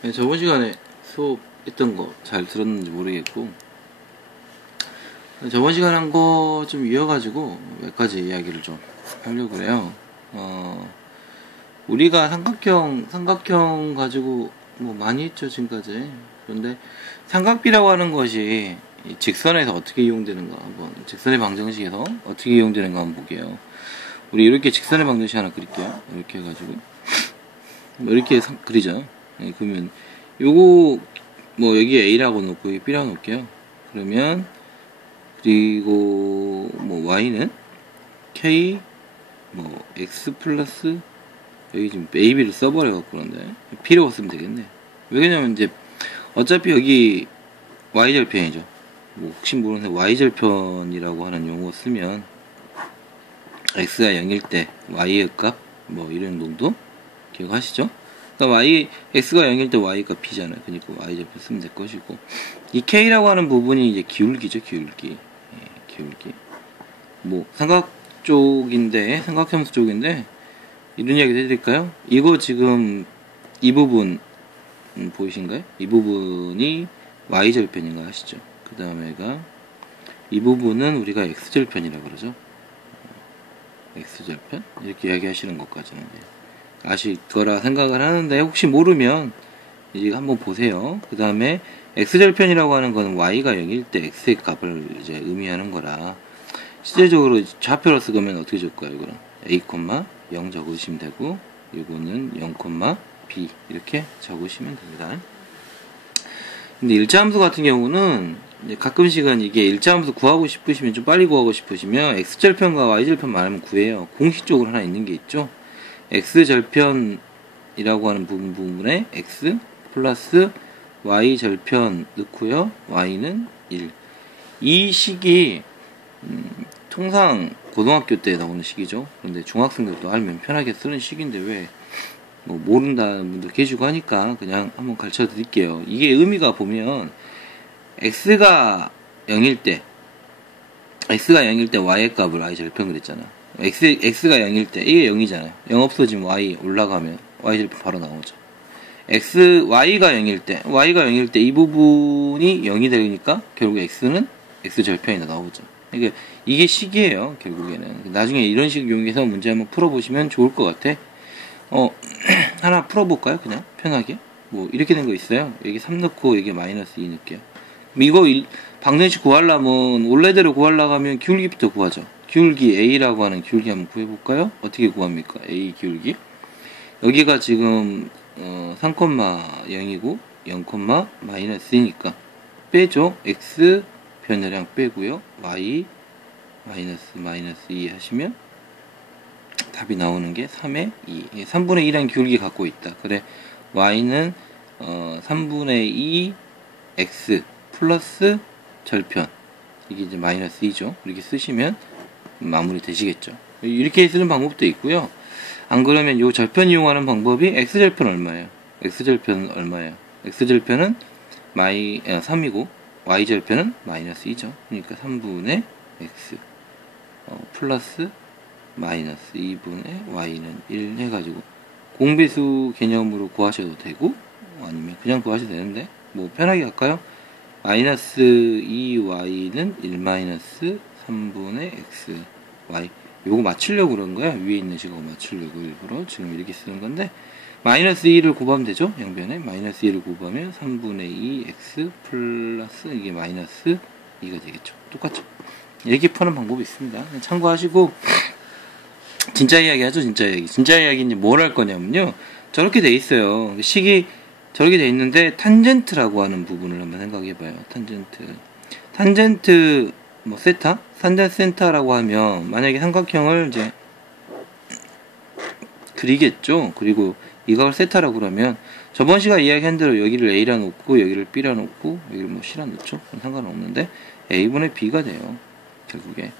네, 저번 시간에 수업했던 거 잘 들었는지 모르겠고, 저번 시간에 한 거 좀 이어가지고 몇 가지 이야기를 좀 하려고 그래요. 우리가 삼각형 가지고 뭐 많이 했죠, 지금까지. 그런데 삼각비라고 하는 것이 이 직선에서 어떻게 이용되는가 한번, 직선의 방정식에서 어떻게 이용되는가 한번 볼게요. 우리 이렇게 직선의 방정식 하나 그릴게요. 이렇게 해가지고. 이렇게 그리죠. 네, 그러면 요거 뭐 여기 A라고 놓고 여기 B라고 놓을게요. 그러면 그리고 뭐 Y는 K 뭐 X 플러스 여기 지금 A, B를 써버려 갖고 그런데 P라고 쓰면 되겠네. 왜냐면 이제 어차피 여기 Y절편이죠. 뭐 혹시 모르는데 Y절편이라고 하는 용어 쓰면 X가 0일 때 Y의 값 뭐 이런 정도 기억하시죠? 그러니까 X가 0일 때 Y가 B잖아요. 그러니까 Y절편 쓰면 될 것이고, 이 K라고 하는 부분이 이제 기울기죠, 기울기. 예, 기울기. 뭐, 삼각형수 쪽인데, 이런 이야기 해드릴까요? 이거 지금, 이 부분, 보이신가요? 이 부분이 Y절편인 거 아시죠? 그 다음에가, 이 부분은 우리가 X절편이라고 그러죠. X절편? 이렇게 이야기하시는 것까지는 아실 거라 생각을 하는데, 혹시 모르면 이제 한번 보세요. 그 다음에 X절편이라고 하는 거는 Y가 0일 때 X의 값을 이제 의미하는 거라, 실제적으로 좌표로 쓰면 어떻게 적을까요? 이거는 A, 0 적으시면 되고, 이거는 0, B 이렇게 적으시면 됩니다. 근데 일자함수 같은 경우는 이제 가끔씩은 이게 일자함수 구하고 싶으시면, 좀 빨리 구하고 싶으시면 X절편과 Y절편 말하면 구해요. 공식적으로 하나 있는 게 있죠. X절편이라고 하는 부분에 X 플러스 Y절편 넣고요. Y는 1. 이 식이 통상 고등학교 때 나오는 식이죠. 그런데 중학생들도 알면 편하게 쓰는 식인데 왜 뭐 모른다는 분도 계시고 하니까 그냥 한번 가르쳐 드릴게요. 이게 의미가 보면 X가 0일 때 Y의 값을 Y절편 그랬잖아. X가 0일 때 이게 0이잖아요. 0 없어지면 Y 올라가면 Y절편 바로 나오죠. Y가 0일 때 이 부분이 0이 되니까 결국 X는 X절편이 나오죠. 그러니까 이게 식이에요, 결국에는. 나중에 이런 식 이용해서 문제 한번 풀어보시면 좋을 것 같아. 하나 풀어볼까요? 그냥 편하게. 뭐 이렇게 된 거 있어요. 여기 3 넣고 여기 마이너스 2 넣을게요. 이거 방정식 구하려면 원래대로 구하려고 하면 기울기부터 구하죠. 기울기 A라고 하는 기울기 한번 구해볼까요? 어떻게 구합니까? A 기울기. 여기가 지금 3,0이고 0, 마이너스 2니까 빼죠. X 변화량 빼고요. Y 마이너스 2 하시면 답이 나오는 게 3의 2. 3분의 2라는 기울기 갖고 있다. 그래, Y는 3분의 2 X 플러스 절편. 이게 이제 마이너스 2죠. 이렇게 쓰시면 마무리 되시겠죠. 이렇게 쓰는 방법도 있고요. 안 그러면 요 절편 이용하는 방법이 X절편 얼마예요? X절편은 3이고 Y절편은 마이너스 2죠. 그러니까 3분의 X 플러스 마이너스 2분의 Y는 1 해가지고 공배수 개념으로 구하셔도 되고, 아니면 그냥 구하셔도 되는데 뭐 편하게 할까요? 마이너스 2Y는 1 마이너스 3분의 X Y. 요거 맞추려고 그런 거야. 위에 있는 식하고 맞추려고 일부러 지금 이렇게 쓰는 건데, 마이너스 2를 곱하면 되죠. 양변에 마이너스 2를 곱하면 3분의 2 X 플러스 이게 마이너스 2가 되겠죠. 똑같죠. 이렇게 푸는 방법이 있습니다. 참고하시고, 진짜 이야기 하죠. 진짜 이야기 이제 뭘 할 거냐면요, 저렇게 돼 있어요. 식이 저렇게 돼 있는데 탄젠트라고 하는 부분을 한번 생각해봐요. 탄젠트 뭐 세타? 탄젠센터라고 하면 만약에 삼각형을 이제 그리겠죠. 그리고 이걸 세타라고 그러면 저번 시간에 이야기한 대로 여기를 A라 놓고 여기를 B라 놓고 여기를 뭐 C라 놓죠. 그럼 상관은 없는데 A분의 B가 돼요. 결국에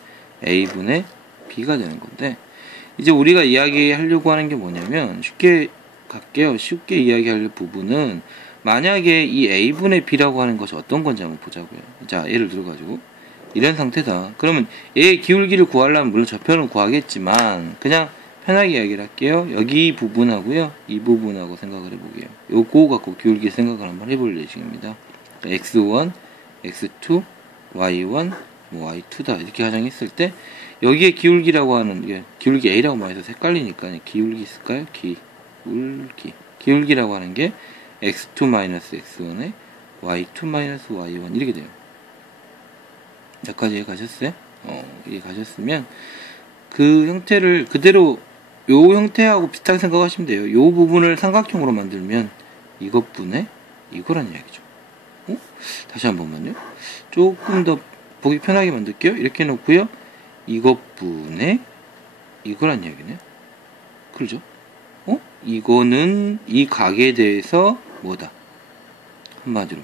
A분의 B가 되는 건데, 이제 우리가 이야기하려고 하는 게 뭐냐면, 쉽게 갈게요. 쉽게 이야기할 부분은, 만약에 이 A분의 B라고 하는 것이 어떤 건지 한번 보자고요. 자, 예를 들어가지고 이런 상태다. 그러면 얘의 기울기를 구하려면 물론 좌표는 구하겠지만 그냥 편하게 이야기를 할게요. 여기 부분하고요, 이 부분하고 생각을 해보게요. 요거 갖고 기울기 생각을 한번 해볼 예정입니다. x1, x2, y1, 뭐 y2다 이렇게 가정했을 때 여기에 기울기라고 하는 게 기울기 a라고 말해서 헷갈리니까 기울기 있을까요? 기울기라고 하는 게 x2-x1에 y2-y1 이렇게 돼요. 여기까지 이해가셨어요? 이해가셨으면 그 형태를 그대로 요 형태하고 비슷하게 생각하시면 돼요. 요 부분을 삼각형으로 만들면 이것분의 이거란 이야기죠. 다시 한 번만요. 조금 더 보기 편하게 만들게요. 이렇게 해놓고요. 이것분의 이거란 이야기네요. 그러죠? 이거는 이 각에 대해서 뭐다? 한마디로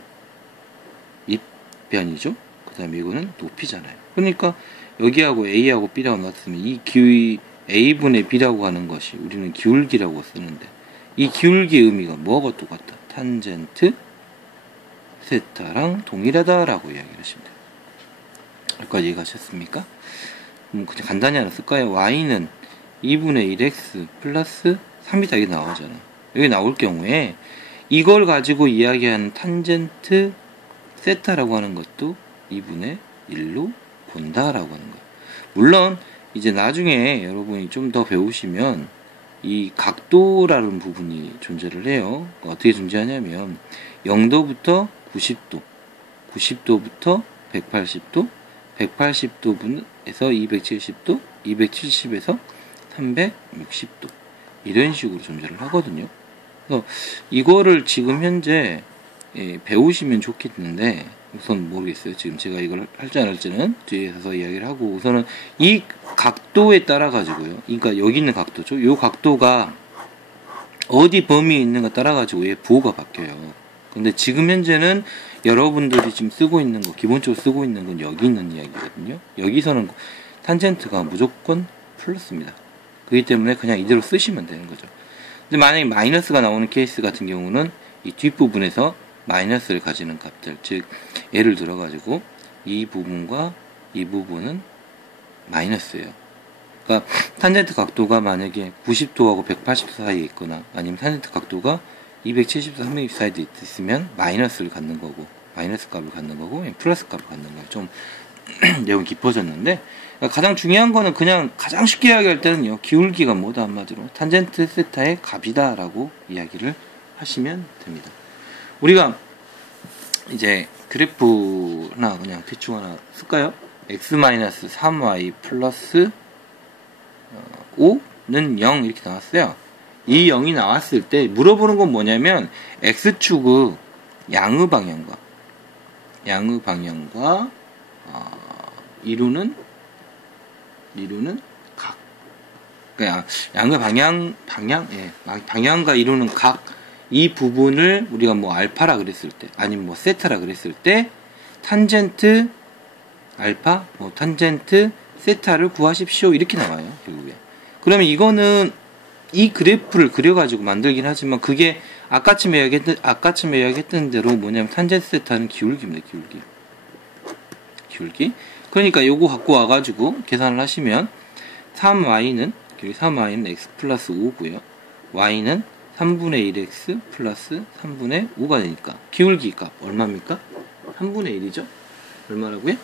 밑변이죠. 그 다음에 이거는 높이잖아요. 그러니까 여기하고 A하고 B라고 놨으면 이 기울기 A분의 B라고 하는 것이 우리는 기울기라고 쓰는데 이 기울기의 의미가 뭐하고 똑같다? 탄젠트 세타랑 동일하다라고 이야기를 하시면 돼요. 여기까지 이해가셨습니까? 그냥 간단히 하나 쓸까요? Y는 2분의 1x 플러스 3이다 이게 나오잖아. 여기 나올 경우에 이걸 가지고 이야기하는 탄젠트 세타라고 하는 것도 2분의 1로 본다라고 하는 거예요. 물론 이제 나중에 여러분이 좀 더 배우시면 이 각도라는 부분이 존재를 해요. 어떻게 존재하냐면 0도부터 90도, 90도부터 180도, 180도에서 270도, 270에서 360도 이런 식으로 존재를 하거든요. 그래서 이거를 지금 현재 배우시면 좋겠는데 우선 모르겠어요. 지금 제가 이걸 할지 안 할지는 뒤에 서서 이야기를 하고 우선은 이 각도에 따라 가지고요. 그러니까 여기 있는 각도죠. 이 각도가 어디 범위에 있는가 따라 가지고 얘 부호가 바뀌어요. 근데 지금 현재는 여러분들이 지금 쓰고 있는 거 기본적으로 쓰고 있는 건 여기 있는 이야기거든요. 여기서는 탄젠트가 무조건 플러스입니다. 그렇기 때문에 그냥 이대로 쓰시면 되는 거죠. 근데 만약에 마이너스가 나오는 케이스 같은 경우는 이 뒷부분에서 마이너스를 가지는 값들, 즉 예를 들어 가지고 이 부분과 이 부분은 마이너스예요. 그러니까 탄젠트 각도가 만약에 90도하고 180도 사이에 있거나 아니면 탄젠트 각도가 270도, 360 사이에 있으면 마이너스를 갖는 거고 마이너스 값을 갖는 거고 플러스 값을 갖는 거예요. 좀 내용이 깊어졌는데 그러니까 가장 중요한 거는 그냥 가장 쉽게 이야기할 때는요. 기울기가 뭐다 한마디로 탄젠트 세타의 값이다 라고 이야기를 하시면 됩니다. 우리가 이제 그래프 하나 그냥 대충 하나 쓸까요? x-3y 플러스 5는 0 이렇게 나왔어요. 이 0이 나왔을 때 물어보는 건 뭐냐면 x축의 양의 방향과 이루는 각. 그러니까 양의 방향과 이루는 각 이 부분을 우리가 뭐 알파라 그랬을 때 아니면 뭐 세타라 그랬을 때 탄젠트 알파, 뭐 탄젠트 세타를 구하십시오 이렇게 나와요. 결국에. 그러면 이거는 이 그래프를 그려가지고 만들긴 하지만 그게 아까쯤에 이야기했던 대로 뭐냐면 탄젠트 세타는 기울기입니다. 기울기. 그러니까 요거 갖고 와가지고 계산을 하시면 3y는 x 플러스 5고요. y는 3분의 1x 플러스 3분의 5가 되니까 기울기 값 얼마입니까? 3분의 1이죠? 얼마라고요?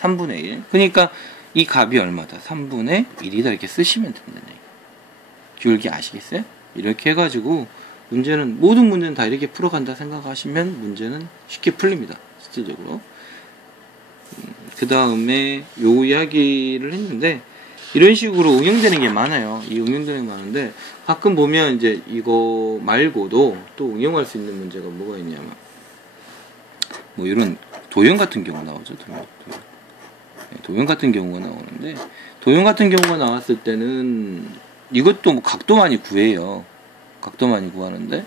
3분의 1. 그러니까 이 값이 얼마다? 3분의 1이다 이렇게 쓰시면 된다는 얘기예요. 기울기 아시겠어요? 이렇게 해가지고 모든 문제는 다 이렇게 풀어간다 생각하시면 문제는 쉽게 풀립니다. 실질적으로. 그 다음에 요 이야기를 했는데 이런 식으로 응용되는 게 많아요. 이 응용되는 게 많은데 가끔 보면 이제 이거 말고도 또 응용할 수 있는 문제가 뭐가 있냐면 뭐 이런 도형 같은 경우 나오죠. 도형 같은 경우가 나오는데 도형 같은 경우가 나왔을 때는 이것도 뭐 각도 많이 구해요. 각도 많이 구하는데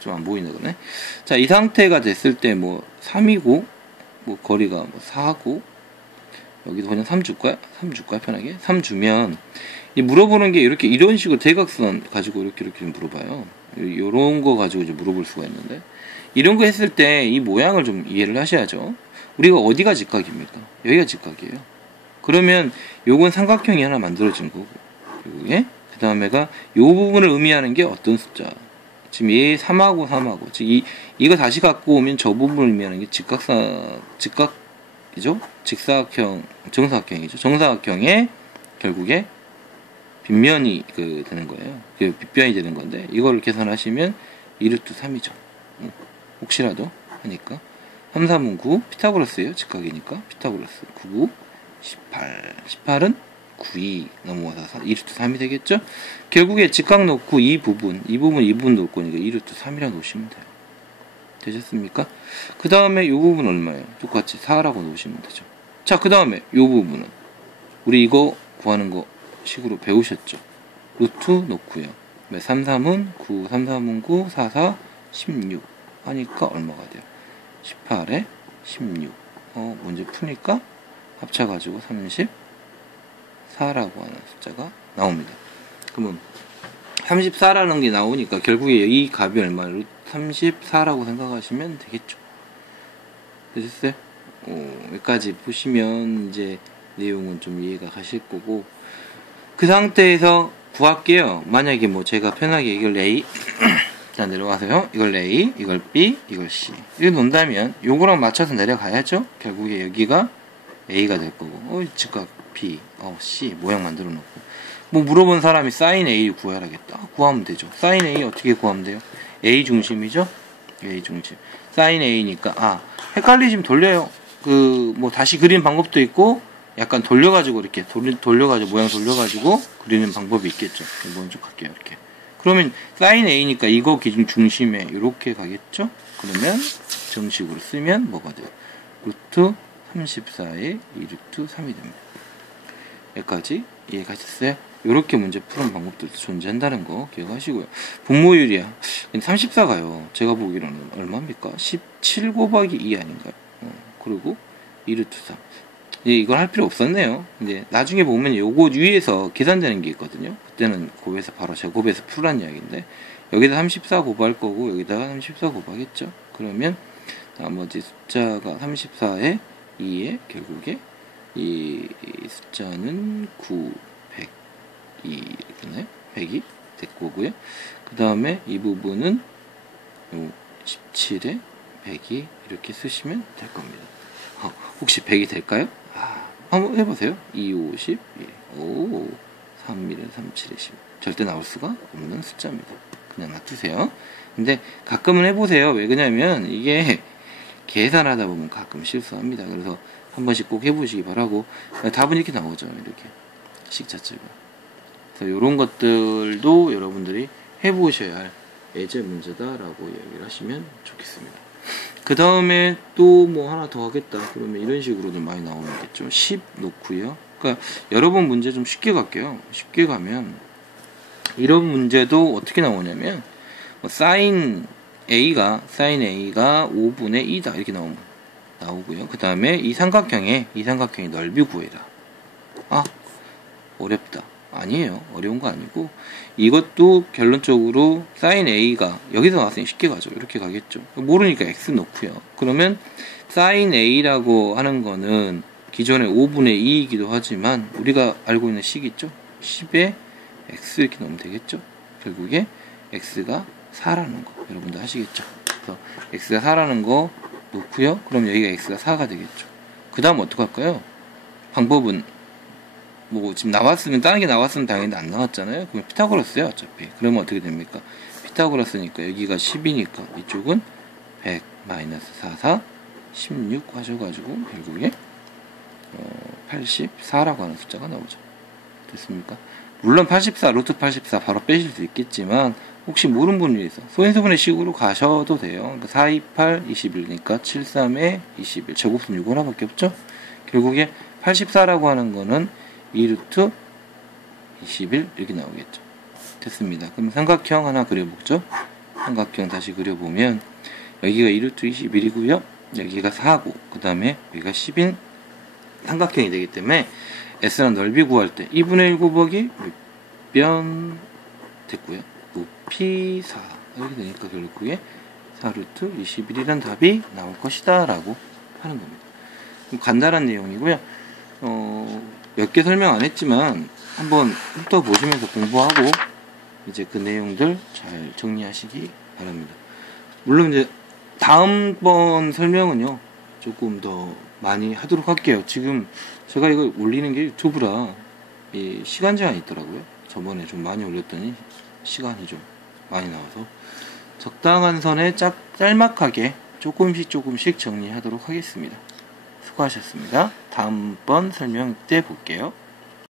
좀 안 보이네 그러네. 자, 이 상태가 됐을 때 뭐 3이고 뭐 거리가 뭐 4고 여기도 그냥 3 줄까요? 편하게 3 주면 이 물어보는 게 이렇게 이런 식으로 대각선 가지고 이렇게 좀 물어봐요. 요런 거 가지고 이제 물어볼 수가 있는데 이런 거 했을 때 이 모양을 좀 이해를 하셔야죠. 우리가 어디가 직각입니까? 여기가 직각이에요. 그러면 요건 삼각형이 하나 만들어진 거고 결국에 그 다음에가 요 부분을 의미하는 게 어떤 숫자. 지금 얘 3하고 3하고. 즉, 이거 다시 갖고 오면 저 부분을 의미하는 게 직각이죠? 직사각형, 정사각형이죠. 정사각형에 결국에 빗면이 되는 거예요. 빗변이 되는 건데, 이거를 계산하시면 2루트 3이죠. 혹시라도 하니까. 3, 3은 9. 피타고라스예요. 직각이니까. 피타고라스. 9, 18. 18은 9, 2 넘어가서 2루트 3이 되겠죠? 결국에 직각 놓고 이 부분 놓을 거니까 2루트 3이라 놓으시면 돼요. 되셨습니까? 그 다음에 이 부분 얼마예요? 똑같이 4라고 놓으시면 되죠. 자, 그 다음에 이 부분은 우리 이거 구하는 거 식으로 배우셨죠? 루트 놓고요. 3, 3은 9, 3, 3은 9, 4, 4, 16 하니까 얼마가 돼요? 18에 16. 문제 푸니까 합쳐가지고 34라고 하는 숫자가 나옵니다. 그러면 34라는 게 나오니까 결국에 이 값이 얼마로 34라고 생각하시면 되겠죠. 되셨어요? 여기까지 보시면 이제 내용은 좀 이해가 가실 거고, 그 상태에서 구할게요. 만약에 뭐 제가 편하게 이걸 A 자, 내려가세요. 이걸 A, 이걸 B, 이걸 C 이렇게 놓는다면 요거랑 맞춰서 내려가야죠. 결국에 여기가 A가 될 거고, 즉각 B, C 모양 만들어 놓고, 뭐 물어본 사람이 사인 A 구해야겠다. 구하면 되죠. 사인 A 어떻게 구하면 돼요? A 중심이죠? A 중심. 사인 A니까, 헷갈리시면 돌려요. 뭐 다시 그리는 방법도 있고, 약간 돌려가지고 이렇게, 돌려가지고, 모양 돌려가지고 그리는 방법이 있겠죠. 먼저 갈게요. 이렇게. 그러면 사인 A니까 이거 기준 중심에 이렇게 가겠죠? 그러면 정식으로 쓰면 뭐가 돼요? 루트 34에 2루트 3이 됩니다. 여기까지 이해가셨어요? 이렇게 문제 푸는 방법들도 존재한다는 거 기억하시고요. 분모율이야. 34가요. 제가 보기로는 얼마입니까? 17 곱하기 2 아닌가요? 그리고 2루트 3. 이걸 할 필요 없었네요. 이제 나중에 보면 요거 위에서 계산되는 게 있거든요. 그때는 곱해서 바로 제곱해서 풀란 이야기인데, 여기다 34 곱할 거고 여기다가 34 곱하겠죠. 그러면 나머지 숫자가 34에 2에 결국에 이 숫자는 9, 102 이렇게네. 100이 될 거고요. 그 다음에 이 부분은 17에 100이 이렇게 쓰시면 될 겁니다. 혹시 100이 될까요? 한번 해보세요. 2, 5, 10, 5, 3, 1, 3, 7, 10. 절대 나올 수가 없는 숫자입니다. 그냥 놔두세요. 근데 가끔은 해보세요. 왜 그러냐면 이게 계산하다 보면 가끔 실수합니다. 그래서 한 번씩 꼭 해보시기 바라고. 답은 이렇게 나오죠. 이렇게 식자체가. 그래서 이런 것들도 여러분들이 해보셔야 할 예제 문제다라고 얘기를 하시면 좋겠습니다. 그 다음에 또 뭐 하나 더 하겠다. 그러면 이런 식으로도 많이 나오겠죠. 10 놓고요. 그러니까 여러분 문제 좀 쉽게 갈게요. 쉽게 가면 이런 문제도 어떻게 나오냐면 사인 A가 5분의 2다 이렇게 나오고요. 그 다음에 이 삼각형의 넓이 구해라. 어렵다. 아니에요. 어려운 거 아니고, 이것도 결론적으로 사인 A가 여기서 나왔으니 쉽게 가죠. 이렇게 가겠죠. 모르니까 X 넣고요. 그러면 사인 A라고 하는 거는 기존의 5분의 2이기도 하지만 우리가 알고 있는 식 있죠? 10에 X 이렇게 넣으면 되겠죠? 결국에 X가 4라는 거 여러분들 아시겠죠? 그래서 X가 4라는 거 놓고요. 그럼 여기가 X가 4가 되겠죠. 그 다음 어떡할까요? 방법은 뭐 지금 나왔으면 다른 게 나왔으면 당연히 안 나왔잖아요. 그럼 피타고라스요 어차피. 그러면 어떻게 됩니까? 피타고라스니까 여기가 10이니까 이쪽은 100 마이너스 4, 4 16 하셔가지고 결국에 84라고 하는 숫자가 나오죠. 됐습니까? 물론 84 루트 84 바로 빼실 수 있겠지만 혹시 모르는 분을 위해서 소인수분의 식으로 가셔도 돼요. 그러니까 4, 2, 8, 21이니까 7, 3에 21 제곱순 6 하나밖에 없죠. 결국에 84라고 하는 거는 2루트 21 이렇게 나오겠죠. 됐습니다. 그럼 삼각형 하나 그려보죠. 삼각형 다시 그려보면 여기가 2루트 21이고요. 여기가 4고 그 다음에 여기가 10인 삼각형이 되기 때문에 S는 넓이 구할 때 2분의 1 곱하기 밑변 됐고요. 높이 4 이렇게 되니까 결국에 4루트 21이라는 답이 나올 것이다 라고 하는 겁니다. 간단한 내용이고요. 몇 개 설명 안 했지만 한번 훑어보시면서 공부하고 이제 그 내용들 잘 정리하시기 바랍니다. 물론 이제 다음번 설명은요 조금 더 많이 하도록 할게요. 지금 제가 이거 올리는 게 유튜브라 이 시간 제한이 있더라고요. 저번에 좀 많이 올렸더니 시간이 좀 많이 나와서 적당한 선에 짤막하게 조금씩 정리하도록 하겠습니다. 수고하셨습니다. 다음번 설명 때 볼게요.